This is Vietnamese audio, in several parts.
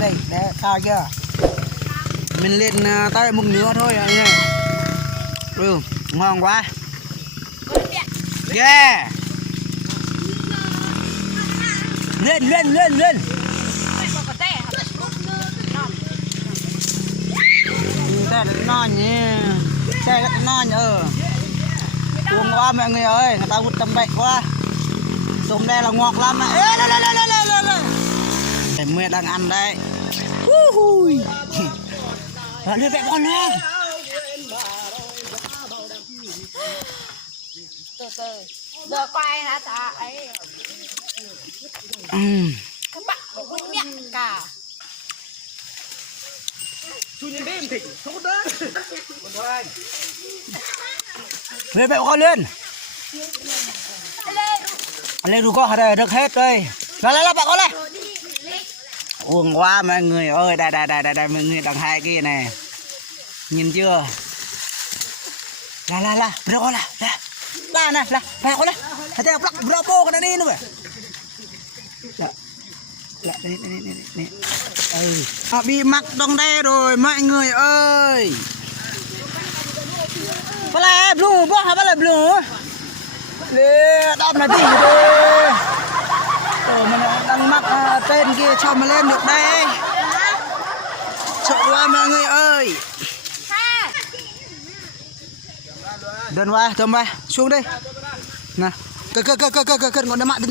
lên đây để sao chưa mình lên tới một nửa thôi anh ơi. Ngon quá yeah lên xe non nhỉ xe rất non nhờ uống quá mọi người ơi, người ta hút tâm bệnh quá súng đây là ngọt lắm mà mẹ đang ăn đây đưa mẹ con lên từ giờ quay hả ta ấy các bạn cũng miệng cả đưa mẹ con lên lên đủ có đây được hết đây lại bạn con này uống quá mọi người ơi đây mọi người đằng hai kia này nhìn chưa là bro con này phải con này thấy không bro po con này đi nữa họ bị mắc đồng đe rồi mọi người ơi phải là blue bó phải là blue đâm là gì đây mình đang mắc tên kia cho mà lên được đây sợ quá mọi người ơi đơn qua xuống đây nè cơn còn đâm mặn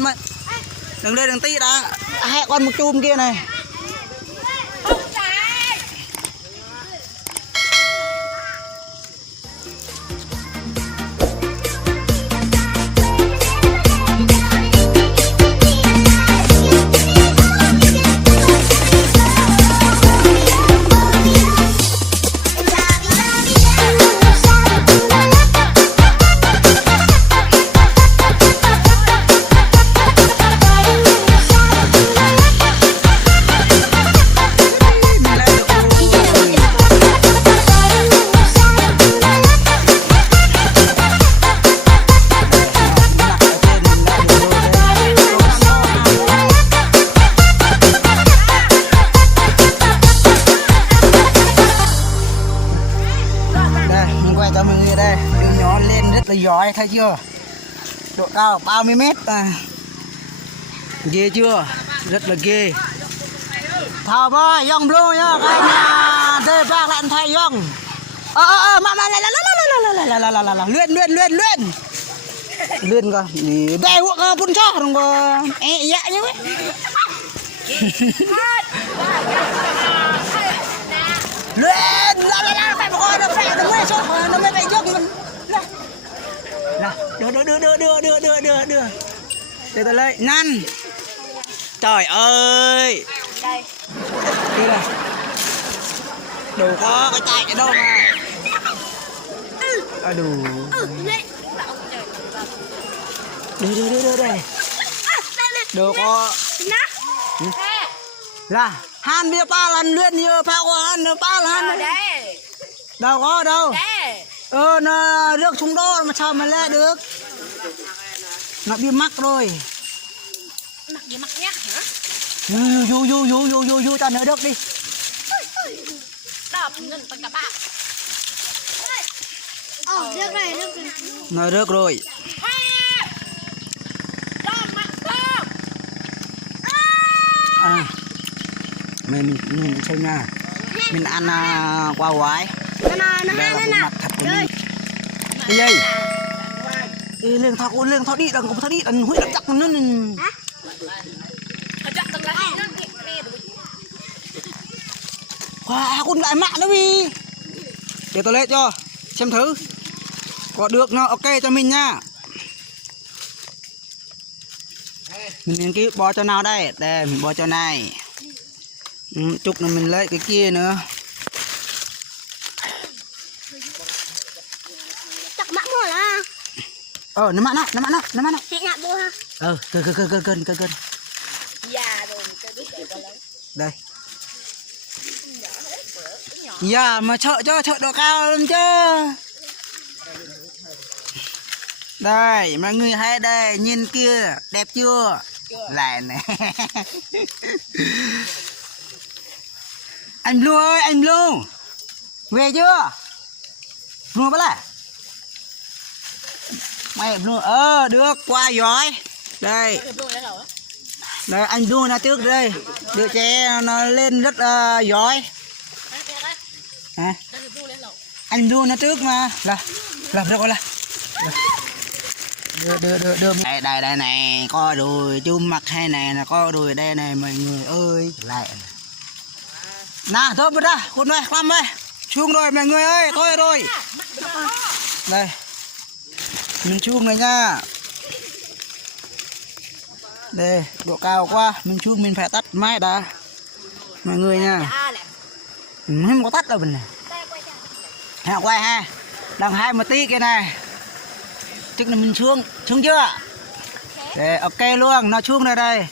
đừng đây đừng tí đã hẹ con một chùm kia này cho mọi người đây đường nhỏ lên rất là giỏi thấy chưa độ cao 30 mét ghê chưa rất là ghê thảo boy dòng blue nhá các nhà đây bác lại thay dòng mà luyện coi đây uống bún chó đồng bò dạ như vậy lên phải một con nó phải nó mới chốt nó mới chạy trước mình đưa để ta lấy năn trời ơi đây đi này đồ có cái chạy đâu mà đủ đưa đây đồ có là han bia ba lần luyện nhiều phao qua han ba lần đâu có đâu nó rước xuống đó mà sao mà lẽ được nó bị mắc rồi mắc nhá hả du cho nó được đi đập ngân tất cả bạn rước này nó rước rồi mình xem nha mình ăn qua quái đây là bộ mặt thật của mình cái gì lên thao đi đừng có thao đi đừng hủy đập chắc nó wow con lại mạng đó đi để tôi lấy cho xem thử có được nó ok cho mình nha mình nghiên cứu bò cho nào đây đây mình bò cho này chút nữa mình lấy cái kia nữa chắc mặn rồi à nó mặn á chị ngạc bố ha cơn già rồi đây dạ mà chợ độ cao luôn chứ đây mọi người hãy đây nhìn kia đẹp chưa lại này Anh Blue ơi, anh Blue. Về chưa? Blue bắt lại. Mày Blue, được, qua giỏi. Đây. Đây, anh Blue nó trước đây. Đứa trẻ nó lên rất giỏi. Hả? Anh Blue nó trước mà. Làm ra coi là. Đưa. Đây này, coi đùi chum mặt hay này là coi đùi đây này mọi người ơi. Lại. Nào, thôi bật ra, khuôn đây, khoan đây. Chuông rồi mọi người ơi, thôi rồi. Đây. Mình chuông này nha. Đây, độ cao quá, mình chuông mình phải tắt máy đã. Mọi người nha. Không có tắt đâu mình này. Ha, quay ha. Đằng 20 tí kia này. Tức là mình chuông chưa? Đây, ok luôn, nó chuông này đây.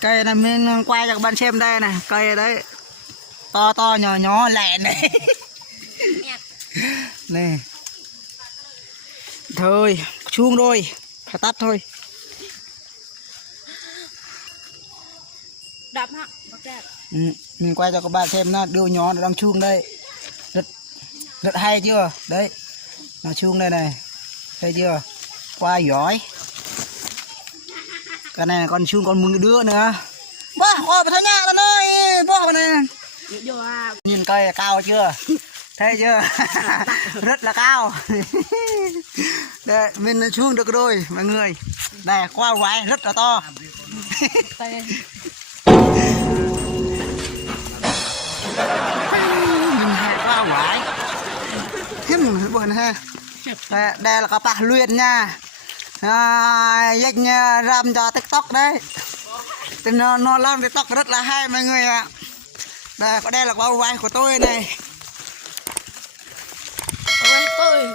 Cây này mình quay cho các bạn xem đây này, cây đấy. To nhỏ lẹ này. Này. Thôi, chuông rồi, phải tắt thôi. Đập hả? Mình quay cho các bạn xem nó đưa nhỏ nó đang chuông đây. Rất hay chưa? Đấy. Nó chuông đây này. Thấy chưa? Qua giỏi. Cái này là con chuông còn một đứa nữa. Wow, qua vào nhà nó nói, qua vào này. Nhìn cây cao chưa? Thấy chưa? Rất là cao. Đây, mình chuông được rồi mọi người. Đây, qua vải rất là to. Mình hạ qua vải. Thêm buồn ha. Đây là cái bạc luyện nha. Dành làm cho TikTok đấy. Thì nó làm TikTok rất là hay mọi người ạ. Đây là bao vai của tôi này. Tôi